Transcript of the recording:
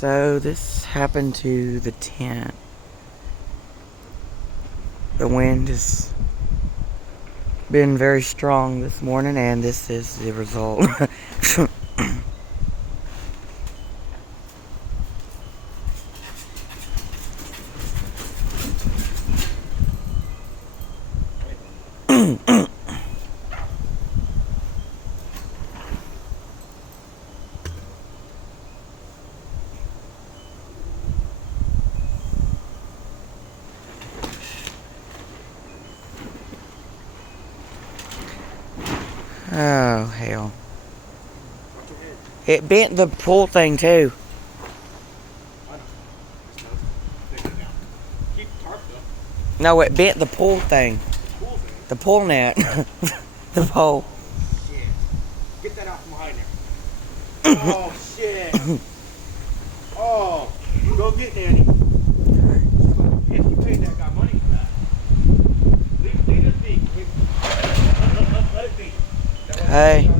So this happened to the tent. The wind has been very strong this morning, and this is the result. Oh, hell. It bent the pull thing, too. No, it bent the pull thing. The pull net. The pole. Shit. Get that out from behind there. Oh, shit. Oh, go get Danny. If you paid that guy money for that. Leave it be. Let it be. Hey.